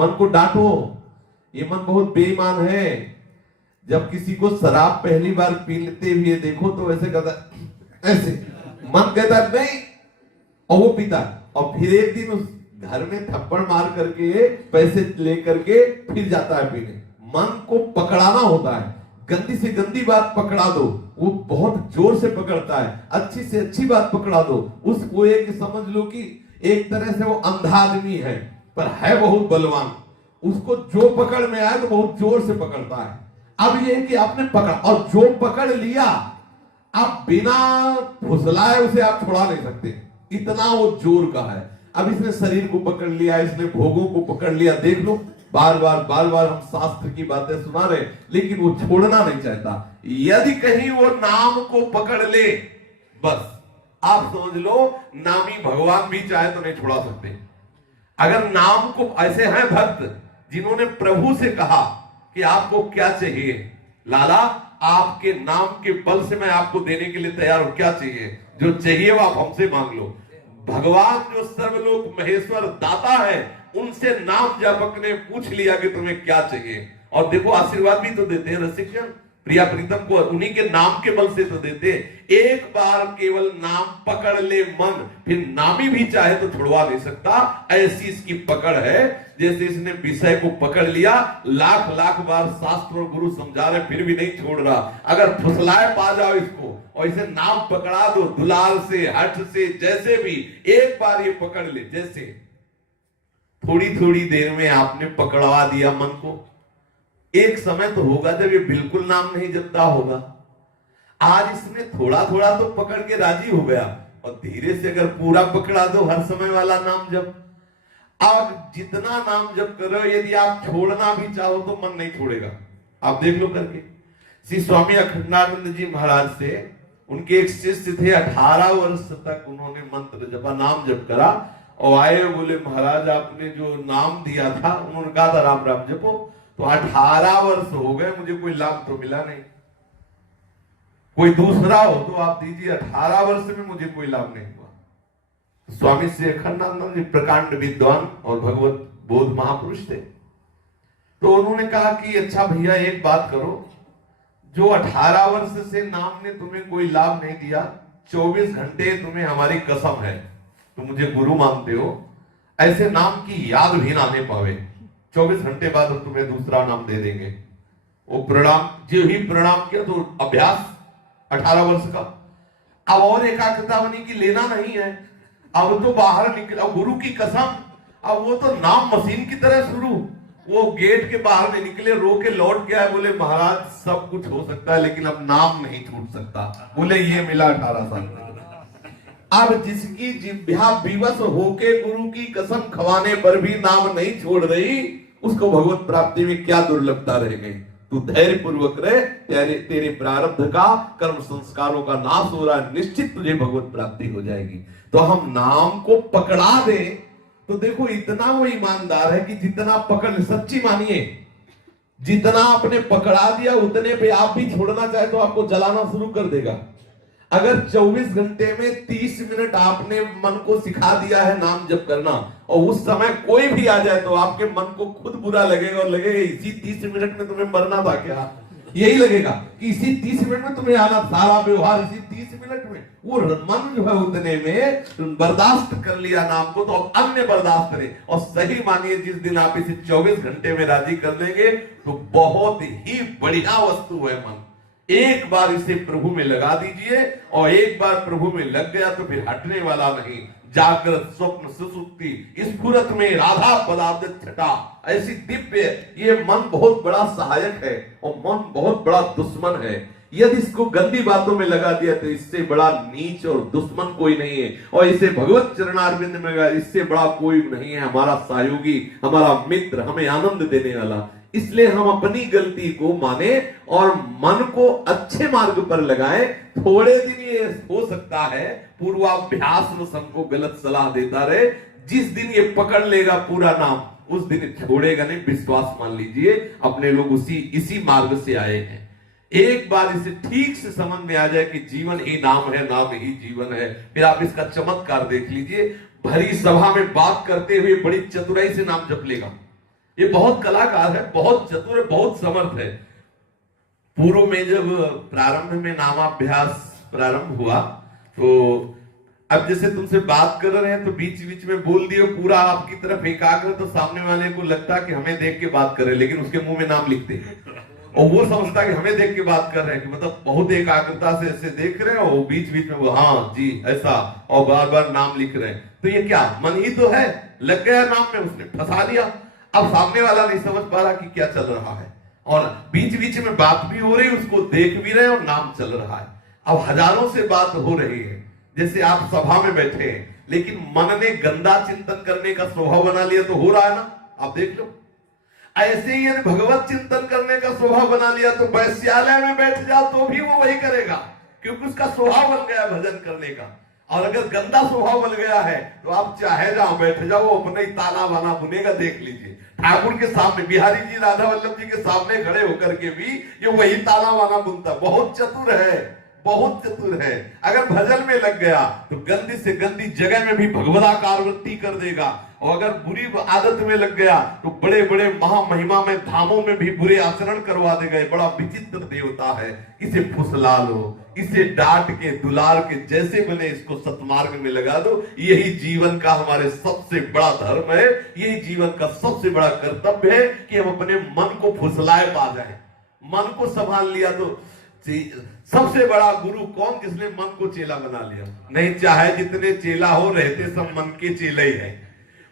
मन को डांटो। ये मन बहुत बेईमान है। जब किसी को शराब पहली बार पीते हुए देखो तो ऐसे कहता, ऐसे मन कहता नहीं, और वो पीता, और फिर एक दिन उस घर में थप्पड़ मार करके पैसे लेकर के फिर जाता है पीने। मन को पकड़ाना होता है। गंदी से गंदी बात पकड़ा दो, वो बहुत जोर से पकड़ता है। अच्छी से अच्छी बात पकड़ा दो, उसको एक समझ लो कि एक तरह से वो अंधा आदमी है पर है बहुत बलवान। उसको जो पकड़ में आए तो बहुत जोर से पकड़ता है। अब ये है कि आपने पकड़ा, और जो पकड़ लिया आप बिना फुसलाए उसे आप छुड़ा नहीं सकते, इतना वो जोर का है। अब इसने शरीर को पकड़ लिया, इसने भोगों को पकड़ लिया। देख लो, बार बार हम शास्त्र की बातें सुना रहे, लेकिन वो छोड़ना नहीं चाहता। यदि कहीं वो नाम को पकड़ ले, बस आप समझ लो नामी भगवान भी चाहे तो नहीं छुड़ा सकते। अगर नाम को, ऐसे हैं भक्त जिन्होंने प्रभु से कहा कि आपको क्या चाहिए, लाला आपके नाम के बल से मैं आपको देने के लिए तैयार हूं, क्या चाहिए, जो चाहिए वो आप हमसे मांग लो। भगवान जो सर्वलोक महेश्वर दाता है, उनसे नाम जपक ने पूछ लिया कि तुम्हें क्या चाहिए, और देखो आशीर्वाद भी तो देते हैं रसिकजन। प्रिया प्रीतम को उन्हीं के नाम के बल से तो देते। एक बार केवल नाम पकड़ ले मन, फिर नामी भी चाहे तो छुड़वा नहीं सकता। ऐसी इसकी पकड़ है, जैसे इसने विषय को पकड़ लिया, लाख बार शास्त्र और गुरु समझा रहे फिर भी नहीं छोड़ रहा। अगर फुसलाए पा जाओ इसको और इसे नाम पकड़ा दो, दुलार से, हठ से, जैसे भी एक बार ये पकड़ ले, जैसे थोड़ी देर में आपने पकड़वा दिया मन को। एक समय तो होगा जब ये बिल्कुल नाम नहीं जपता होगा। आज इसने थोड़ा तो पकड़ के राजी हो गया, और धीरे से अगर पूरा पकड़ा दो हर समय वाला नाम जप। अब जितना नाम जप करो, यदि आप छोड़ना भी चाहो तो मन नहीं छोड़ेगा। आप देख लो करके। श्री स्वामी अखंडानंद जी महाराज से उनके एक शिष्य थे, 18 वर्ष तक उन्होंने मंत्र जपा, नाम जप करा, और आए बोले महाराज आपने जो नाम दिया था, उन्होंने कहा था राम राम जपो, तो 18 वर्ष हो गए, मुझे कोई लाभ तो मिला नहीं। कोई दूसरा हो तो आप दीजिए, 18 वर्ष में मुझे कोई लाभ नहीं हुआ। स्वामी श्री अखंडानंद जी प्रकांड विद्वान और भगवत बोध महापुरुष थे। तो उन्होंने कहा कि अच्छा भैया एक बात करो, जो 18 वर्ष से नाम ने तुम्हें कोई लाभ नहीं दिया, 24 घंटे तुम्हें हमारी कसम है, तुम मुझे गुरु मानते हो, ऐसे नाम की याद भी ना आने पावे, 24 घंटे बाद तुम्हें दूसरा नाम दे देंगे। वो प्रणाम, जो ही प्रणाम किया तो अभ्यास 18 वर्ष का। अब और एकाग्रता बनी कि लेना नहीं है, अब तो बाहर निकला, गुरु की कसम। अब वो तो नाम मशीन की तरह शुरू, वो गेट के बाहर नहीं निकले, रो के लौट गया, बोले महाराज सब कुछ हो सकता है लेकिन अब नाम नहीं छूट सकता। बोले ये मिला 18 साल में। अब जिसकी जिह्वा विवश होके गुरु की कसम खवाने पर भी नाम नहीं छोड़ रही, उसको भगवत प्राप्ति में क्या दुर्लभता रह गई। तू धैर्य पूर्वक रहे, तेरे प्रारब्ध का, कर्म संस्कारों का नाश हो रहा है, निश्चित तुझे भगवत प्राप्ति हो जाएगी। तो हम नाम को पकड़ा दे तो देखो इतना वो ईमानदार है कि जितना पकड़, सच्ची मानिए, जितना आपने पकड़ा दिया उतने पे आप भी छोड़ना चाहे तो आपको जलाना शुरू कर देगा। अगर 24 घंटे में 30 मिनट आपने मन को सिखा दिया है नाम जप करना, और उस समय कोई भी आ जाए तो आपके मन को खुद बुरा लगेगा, और लगेगा इसी 30 मिनट में तुम्हें मरना था क्या, यही लगेगा कि इसी 30 मिनट में तुम्हें आना, सारा व्यवहार इसी 30 मिनट में। वो मन जो है उतने में बर्दाश्त कर लिया नाम को, तो अब अन्य बर्दाश्त करे। और सही मानिए जिस दिन आप इसे 24 घंटे में राजी कर लेंगे तो बहुत ही बढ़िया वस्तु है मन। एक बार इसे प्रभु में लगा दीजिए, और एक बार प्रभु में लग गया तो फिर हटने वाला नहीं। जागृत स्वप्न सुसुप्ति स्फुरत में राधा पदार्थ छटा, ऐसी दिव्य, ये मन बहुत बड़ा सहायक है और मन बहुत बड़ा दुश्मन है। यदि इसको गंदी बातों में लगा दिया तो इससे बड़ा नीच और दुश्मन कोई नहीं है, और इसे भगवत चरणारविंद में लगा, इससे बड़ा कोई नहीं है, हमारा सहयोगी, हमारा मित्र, हमें आनंद देने वाला। इसलिए हम अपनी गलती को माने और मन को अच्छे मार्ग पर लगाएं। थोड़े दिन ये हो सकता है पूर्वाभ्यास में सबको गलत सलाह देता रहे, जिस दिन ये पकड़ लेगा पूरा नाम उस दिन छोड़ेगा नहीं, विश्वास मान लीजिए। अपने लोग इसी मार्ग से आए हैं। एक बार इसे ठीक से समझ में आ जाए कि जीवन ही नाम है, नाम ही जीवन है, फिर आप इसका चमत्कार देख लीजिए। भरी सभा में बात करते हुए बड़ी चतुराई से नाम जप लेगा। ये बहुत कलाकार है, बहुत चतुर है, बहुत समर्थ है। पूर्व में जब प्रारंभ में नामाभ्यास प्रारंभ हुआ तो अब जैसे तुमसे बात कर रहे हैं तो बीच बीच में बोल दिए, पूरा आपकी तरफ एकाग्र, तो सामने वाले को लगता कि हमें देख के बात कर रहे हैं, लेकिन उसके मुंह में नाम लिखते हैं और वो समझता कि हमें देख के बात कर रहे हैं, कि मतलब बहुत एकाग्रता से ऐसे देख रहे हैं और बीच बीच में वो हाँ जी ऐसा और बार बार नाम लिख रहे हैं। तो ये क्या मन ही तो है, लग गया नाम में, उसने फंसा लिया। अब सामने वाला नहीं समझ पा रहा कि क्या चल रहा है, और बीच बीच में बात भी हो रही, उसको देख भी रहे और नाम चल रहा है। अब हजारों से बात हो रही है, जैसे आप सभा में बैठे हैं, लेकिन मन ने गंदा चिंतन करने का स्वभाव बना लिया तो हो रहा है ना, आप देख लो। ऐसे ही यदि भगवत चिंतन करने का स्वभाव बना लिया तो वैश्यालय में बैठ जाओ तो भी वो वही करेगा, क्योंकि उसका स्वभाव बन गया भजन करने का। और अगर गंदा स्वभाव बन गया है तो आप चाहे जहां बैठ जाओ, वो अपने ही ताना बाना बुनेगा। देख लीजिए ठाकुर के सामने, बिहारी जी राधा वल्लभ जी के सामने खड़े होकर के भी ये वही ताना बाना बुनता। बहुत चतुर है, बहुत चतुर है। अगर भजन में लग गया तो गंदी से गंदी जगह में भी भगवदाकार वृत्ति कर देगा, और अगर बुरी आदत में लग गया तो बड़े बड़े महामहिमा में धामों में भी बुरे आचरण करवा देगा। बड़ा विचित्र देवता है, इसे फुसला लो, इसे डांट के दुलार के जैसे बने इसको सतमार्ग में लगा दो। यही जीवन का हमारे सबसे बड़ा धर्म है, यही जीवन का सबसे बड़ा कर्तव्य है कि हम अपने मन को फुसलाए पा जाए। मन को संभाल लिया तो सबसे बड़ा गुरु कौन, जिसने मन को चेला बना लिया? नहीं, चाहे जितने चेला हो, रहते सब मन के चेले ही है।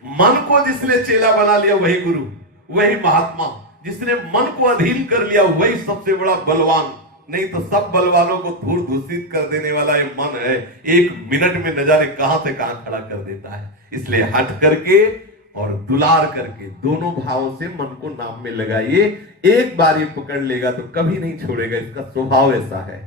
मन को जिसने चेला बना लिया वही गुरु, वही महात्मा। जिसने मन को अधीन कर लिया वही सबसे बड़ा बलवान। नहीं तो सब बलवानों को धूल दूषित कर देने वाला ये मन है, एक मिनट में न जाने कहां से कहां खड़ा कर देता है। इसलिए हट करके और दुलार करके दोनों भावों से मन को नाम में लगाइए। एक बार ये पकड़ लेगा तो कभी नहीं छोड़ेगा, इसका स्वभाव ऐसा है।